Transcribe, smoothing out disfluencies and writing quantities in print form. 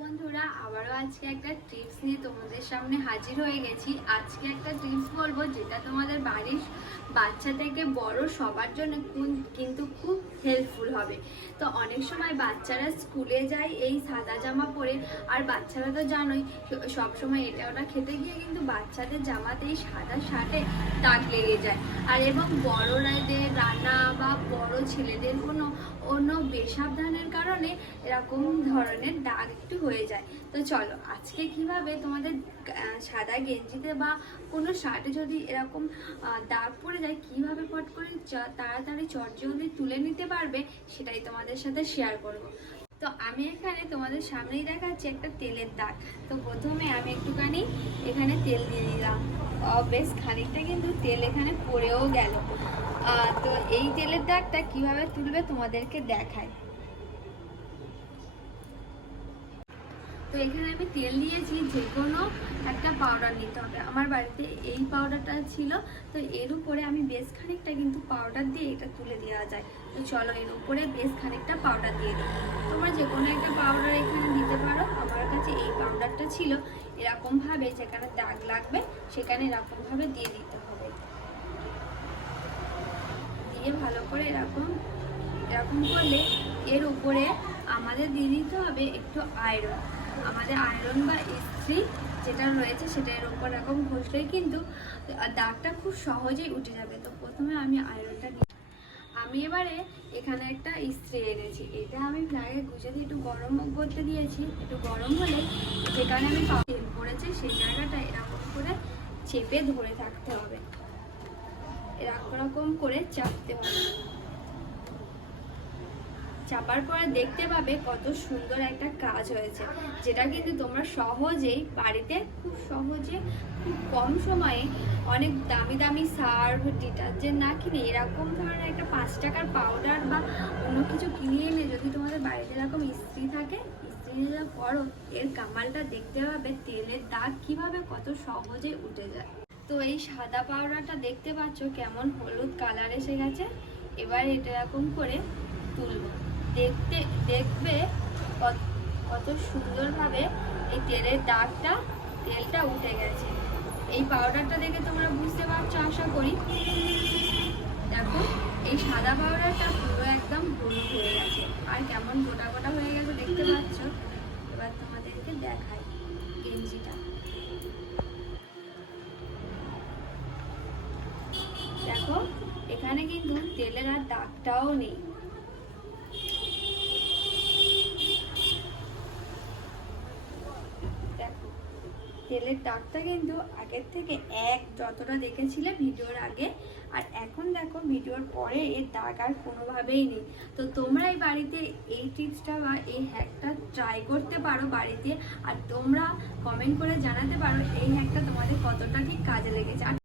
বন্ধুরা, আবারও আজকে একটা টিপস নিয়ে তোমাদের সামনে হাজির হয়ে গেছি। আজকে একটা টিপস বলবো যেটা তোমাদের বাড়ির বাচ্চা থেকে বড় সবার জন্য কিন্তু খুব হেল্পফুল হবে। তো অনেক সময় বাচ্চারা স্কুলে যায় এই সাদা জামা পরে, আর বাচ্চারা তো জানোই সব সময় এটা ওটা খেতে গিয়ে কিন্তু বাচ্চাদের জামাতে এই সাদা শার্টে দাগ লেগে যায়। আর এবং বড়রাদের রান্না বা বড় ছেলেদের অন্য বেসাবধানের কারণে এরকম ধরনের দাগ একটু হয়ে যায়। তো চলো আজকে কিভাবে তোমাদের সাদা গেঞ্জিতে বা কোনো শার্টে যদি এরকম দাগ পড়ে যায় কিভাবে পট করে তাড়াতাড়ি চটজলদি তুলে নিতে পারবে সেটাই তোমাদের সাথে শেয়ার করব। তো আমি এখানে তোমাদের সামনেই দেখাচ্ছি একটা তেলের দাগ। তো প্রথমে আমি একটুখানি এখানে তেল দিয়ে দিলাম, বেশ খানিকটা কিন্তু তেল এখানে পড়েও গেল। তো এই তেলের দাগটা কিভাবে তুলবে তোমাদেরকে দেখাই। তো এখানে আমি তেল দিয়েছি, যে কোনো একটা পাউডার নিতে হবে। আমার বাড়িতে এই পাউডারটা ছিল, তো এর উপরে আমি বেশ খানিকটা কিন্তু পাউডার দিয়ে এটা তুলে দেওয়া যায়। তো চলো এর উপরে বেশ খানিকটা পাউডার দিয়ে দিই। তোমরা যে কোনো একটা পাউডার এখানে দিতে পারো। আমার কাছে এই পাউডারটা ছিল, এরকমভাবে যেখানে দাগ লাগবে সেখানে এরকমভাবে দিয়ে দিতে হবে। দিয়ে ভালো করে এরকম করলে এর উপরে আমাদের দিয়ে দিতে হবে একটু আয়রন। আমাদের আয়রন বা ইস্ত্রি যেটা রয়েছে সেটা এর উপর এরকম ঘষলেই কিন্তু দাগটা খুব সহজেই উঠে যাবে। তো প্রথমে আমি আয়রনটা আমি এবারে এখানে একটা ইস্ত্রি এনেছি, এটা আমি ফ্ল্যাগে গুঁজে দিয়ে একটু গরম করতে দিয়েছি। একটু গরম হলে যেখানে আমি তেল পড়েছে সেই জায়গাটা এরকম করে চেপে ধরে থাকতে হবে, এরকম করে চাপতে হবে। চাপার পরে দেখতে পাবে কত সুন্দর একটা কাজ হয়েছে, যেটা কিন্তু তোমরা সহজেই বাড়িতে খুব সহজে খুব কম সময়ে অনেক দামি দামি সার্ফ ডিটারজেন্ট না কিনে এরকম ধরনের একটা 5 টাকার পাউডার বা অন্য কিছু কিনে এনে যদি তোমাদের বাড়িতে এরকম ইস্ত্রি থাকে, ইস্ত্রি যা করো এর কামালটা দেখতে পাবে তেলের দাগ কিভাবে কত সহজে উঠে যায়। তো এই সাদা পাউডারটা দেখতে পাচ্ছ কেমন হলুদ কালার এসে গেছে। এবার এটা এরকম করে তুলবো, দেখবে কত সুন্দরভাবে এই তেলের তেলটা উঠে গেছে। এই পাউডারটা দেখে তোমরা বুঝতে পারছো আশা করি। দেখো এই সাদা পাউডারটা পুরো একদম হলুদ হয়ে গেছে আর কেমন গোটা গোটা হয়ে গেছে দেখতে পাচ্ছ। এবার তোমাদেরকে দেখাই গেঞ্জিটা। দেখো এখানে কিন্তু তেলের আর দাগটাও নেই। তেলের দাগটা কিন্তু আগের থেকে যতটা দেখেছিলে ভিডিওর আগে, আর এখন দেখো ভিডিওর পরে এর দাগ আর কোনোভাবেই নেই। তো তোমরা এই বাড়িতে এই টিপসটা বা এই হ্যাকটা ট্রাই করতে পারো বাড়িতে, আর তোমরা কমেন্ট করে জানাতে পারো এই হ্যাকটা তোমাদের কতটা ঠিক কাজে লেগেছে।